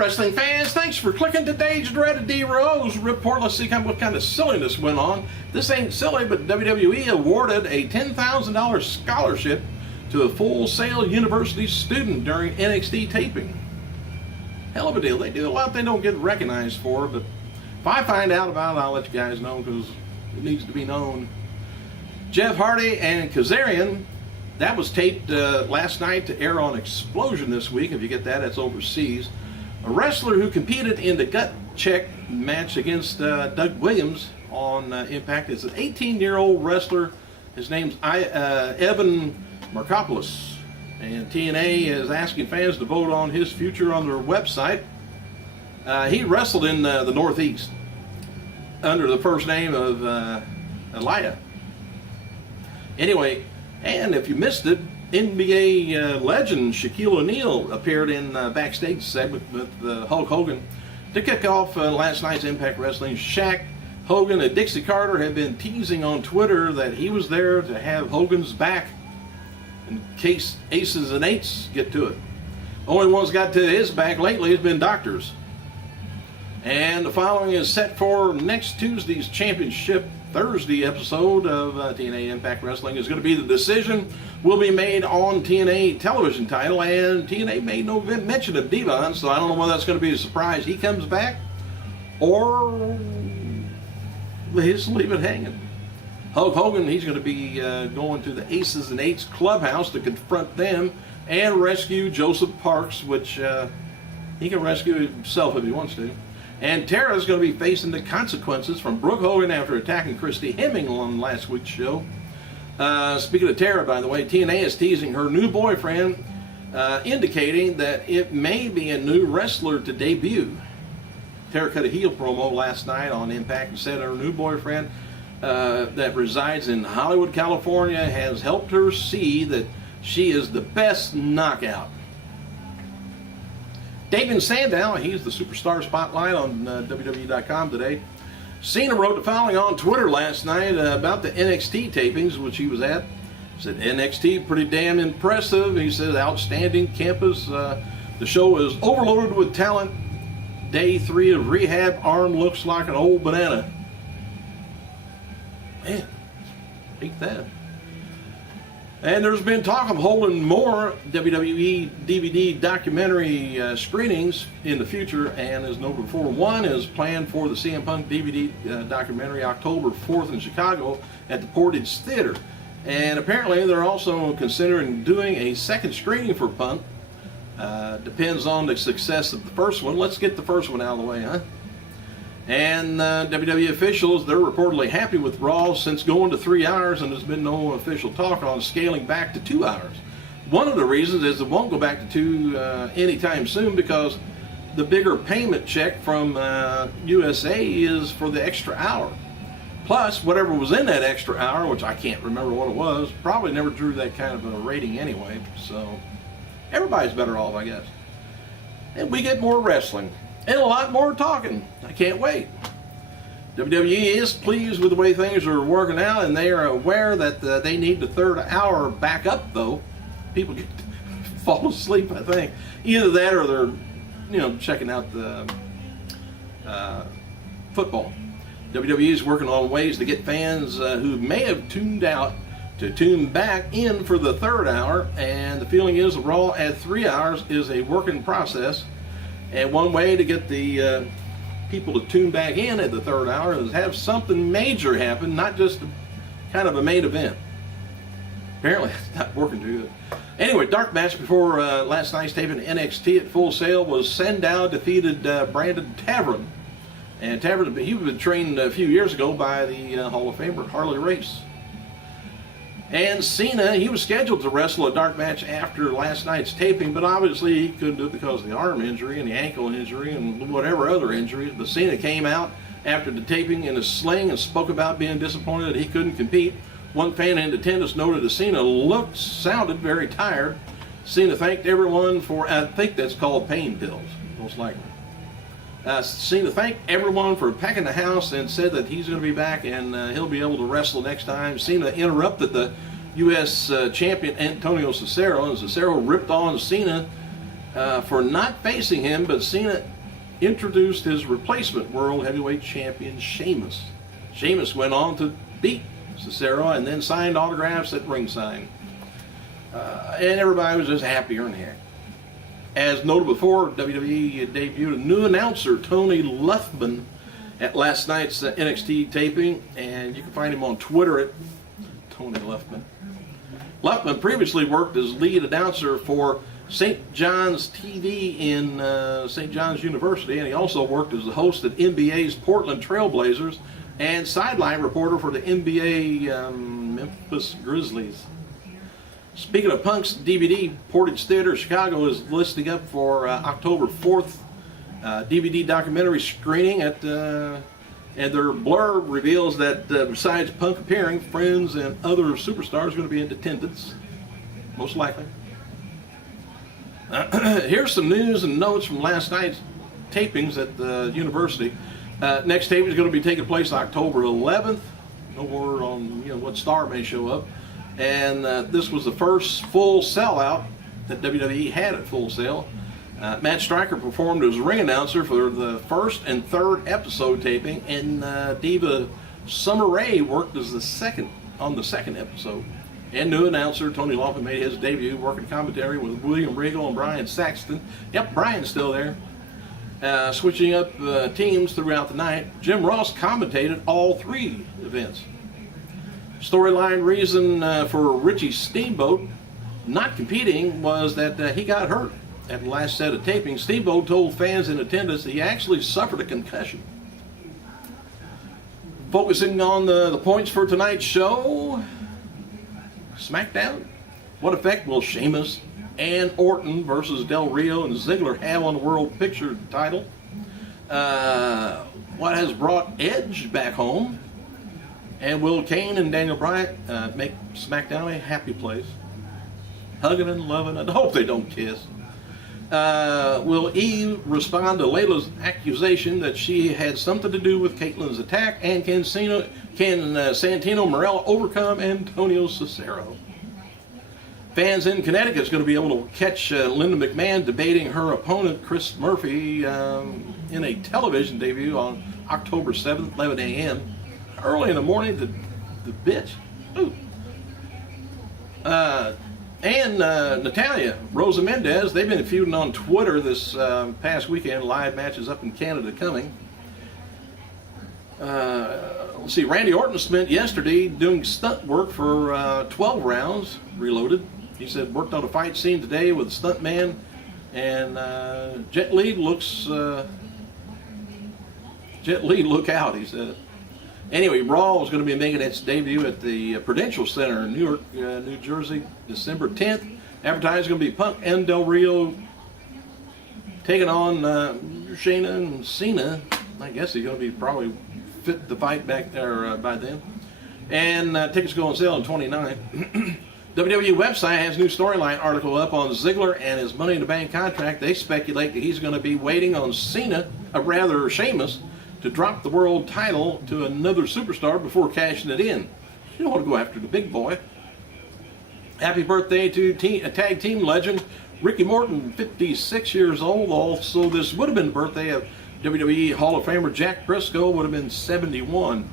wrestling fans, thanks for clicking today's dreaded D-Rose report. Let's see what kind of silliness went on. This ain't silly, but WWE awarded a $10,000 scholarship to a Full Sail University student during NXT taping. Hell of a deal. They do a lot they don't get recognized for, but if I find out about it, I'll let you guys know because it needs to be known. Jeff Hardy and Kazarian, that was taped last night to air on Explosion this week. If you get that, that's overseas. A wrestler who competed in the gut check match against Doug Williams on Impact is an 18-year-old wrestler. His name's Evan Markopoulos. And TNA is asking fans to vote on his future on their website. He wrestled in the Northeast under the first name of Elia. Anyway, and if you missed it, NBA legend Shaquille O'Neal appeared in backstage segment with Hulk Hogan to kick off last night's Impact Wrestling. SHAQ, Hogan, and Dixie Carter have been teasing on Twitter that he was there to have Hogan's back in case aces and eights get to it. Only one's got to his back lately has been Doctors. And the following is set for next Tuesday's Championship Thursday episode of TNA Impact Wrestling. Is going to be the decision will be made on TNA television title, and TNA made no mention of Devon, so I don't know whether that's going to be a surprise he comes back or they just leave it hanging. Hulk Hogan, he's going to be going to the Aces and Eights clubhouse to confront them and rescue Joseph Parks, which he can rescue himself if he wants to. And Tara's going to be facing the consequences from Brooke Hogan after attacking Christy Hemming on last week's show. Speaking of Tara, by the way, TNA is teasing her new boyfriend, indicating that it may be a new wrestler to debut. Tara cut a heel promo last night on Impact and said her new boyfriend that resides in Hollywood, California, has helped her see that she is the best knockout. David Sandow, he's the superstar spotlight on WWE.com today. Cena wrote the following on Twitter last night about the NXT tapings, which he was at. He said, NXT, pretty damn impressive. He said, outstanding campus. The show is overloaded with talent. Day 3 of rehab, arm looks like an old banana. Man, hate that. And there's been talk of holding more WWE DVD documentary screenings in the future, and as noted before, one is planned for the CM Punk DVD documentary October 4th in Chicago at the Portage Theater. And apparently they're also considering doing a second screening for Punk. Depends on the success of the first one. Let's get the first one out of the way, huh? And WWE officials, they're reportedly happy with Raw since going to 3 hours, and there's been no official talk on scaling back to 2 hours. One of the reasons is it won't go back to 2 anytime soon because the bigger payment check from USA is for the extra hour. Plus, whatever was in that extra hour, which I can't remember what it was, probably never drew that kind of a rating anyway, so everybody's better off, I guess. And we get more wrestling. And a lot more talking. I can't wait. WWE is pleased with the way things are working out, and they are aware that they need the third hour back up, though. People get fall asleep, I think. Either that or they're, checking out the football. WWE is working on ways to get fans who may have tuned out to tune back in for the third hour, and the feeling is the Raw at 3 hours is a working process. And one way to get the people to tune back in at the third hour is have something major happen, not just kind of a main event. Apparently it's not working too good. Anyway, dark match before last night's taping NXT at Full Sail was Sandow defeated Brandon Tavern. And Tavern, he was trained a few years ago by the Hall of Famer Harley Race. And Cena, he was scheduled to wrestle a dark match after last night's taping, but obviously he couldn't do it because of the arm injury and the ankle injury and whatever other injuries. But Cena came out after the taping in a sling and spoke about being disappointed that he couldn't compete. One fan in attendance noted that Cena sounded very tired. Cena thanked everyone for, I think that's called pain pills, most likely. Cena thanked everyone for packing the house and said that he's going to be back and he'll be able to wrestle next time. Cena interrupted the U.S. champion Antonio Cesaro, and Cesaro ripped on Cena for not facing him, but Cena introduced his replacement World Heavyweight Champion, Sheamus. Sheamus went on to beat Cesaro and then signed autographs at ringside. And everybody was just happier than heck. As noted before, WWE debuted a new announcer, Tony Luffman, at last night's NXT taping, and you can find him on Twitter at Tony Luffman. Luffman previously worked as lead announcer for St. John's TV in St. John's University, and he also worked as the host at NBA's Portland Trailblazers and sideline reporter for the NBA Memphis Grizzlies. Speaking of Punk's DVD, Portage Theater Chicago is listing up for October 4th DVD documentary screening and their blurb reveals that besides Punk appearing, friends and other superstars are going to be in attendance, most likely. Here's some news and notes from last night's tapings at the university. Next taping is going to be taking place October 11th. No word on what star may show up. And this was the first full sellout that WWE had at Full Sail. Matt Striker performed as ring announcer for the first and third episode taping, and Diva Summer Rae worked as on the second episode. And new announcer Tony Luffman made his debut working commentary with William Regal and Brian Saxton. Yep, Brian's still there. Switching up teams throughout the night. Jim Ross commentated all three events. Storyline reason for Richie Steamboat not competing was that he got hurt at the last set of taping. Steamboat told fans in attendance that he actually suffered a concussion. Focusing on the points for tonight's show, SmackDown. What effect will Sheamus and Orton versus Del Rio and Ziggler have on the World Picture title? What has brought Edge back home? And will Kane and Daniel Bryan make SmackDown a happy place? Hugging and loving. I hope they don't kiss. Will Eve respond to Layla's accusation that she had something to do with Caitlin's attack? And can Santino Marella overcome Antonio Cesaro? Fans in Connecticut is going to be able to catch Linda McMahon debating her opponent Chris Murphy in a television debut on October 7th, 11 a.m. Early in the morning, the bitch. Ooh. And Natalia, Rosa Mendez, they've been feuding on Twitter this past weekend. Live matches up in Canada coming. Let's see, Randy Orton spent yesterday doing stunt work for 12 rounds, Reloaded. He said worked on a fight scene today with a stunt man, and Jet Li look out, he said. Anyway, Raw is going to be making its debut at the Prudential Center in Newark, New Jersey, December 10th. Advertising is going to be Punk and Del Rio taking on Shayna and Cena. I guess he's going to be probably fit to fight back there by then. And tickets go on sale on 29th. WWE website has a new storyline article up on Ziggler and his Money in the Bank contract. They speculate that he's going to be waiting on Sheamus, to drop the world title to another superstar before cashing it in. You don't want to go after the big boy. Happy birthday to tag team legend Ricky Morton, 56 years old. Also, this would have been the birthday of WWE Hall of Famer Jack Briscoe, would have been 71.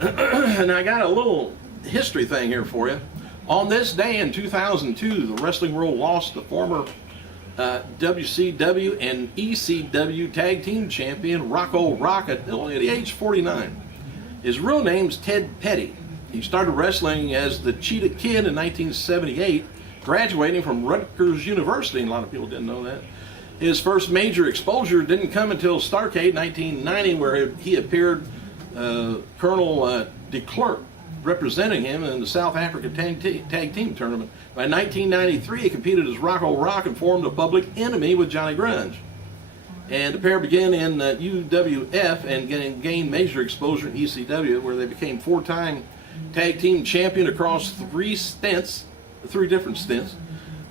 And I got a little history thing here for you. On this day in 2002, the wrestling world lost the former WCW and ECW tag team champion Rocco Rock at only the age 49. His real name's Ted Petty. He started wrestling as the Cheetah Kid in 1978, graduating from Rutgers University, and a lot of people didn't know that. His first major exposure didn't come until Starrcade 1990, where he appeared Colonel de Klerk representing him in the South African tag team tournament. By 1993, he competed as Rocco Rock and formed a public enemy with Johnny Grunge. And the pair began in UWF and gained major exposure in ECW, where they became four-time tag team champion across three different stints.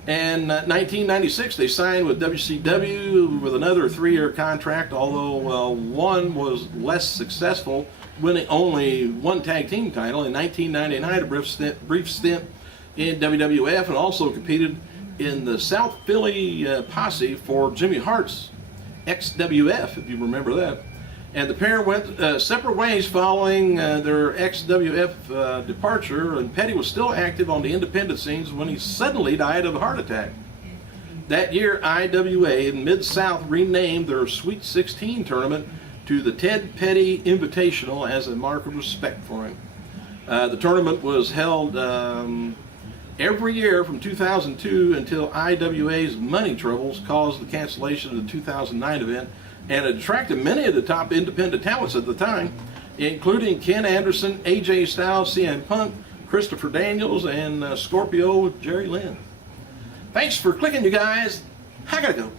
And 1996, they signed with WCW with another 3-year contract, although one was less successful, winning only one tag team title. In 1999, a brief stint in WWF, and also competed in the South Philly posse for Jimmy Hart's XWF, if you remember that. And the pair went separate ways following their XWF departure, and Petty was still active on the independent scenes when he suddenly died of a heart attack. That year, IWA in Mid-South renamed their Sweet 16 tournament to the Ted Petty Invitational as a mark of respect for him. The tournament was held every year from 2002 until IWA's money troubles caused the cancellation of the 2009 event, and it attracted many of the top independent talents at the time, including Ken Anderson, AJ Styles, CM Punk, Christopher Daniels, and Scorpio Jerry Lynn. Thanks for clicking, you guys. I gotta go.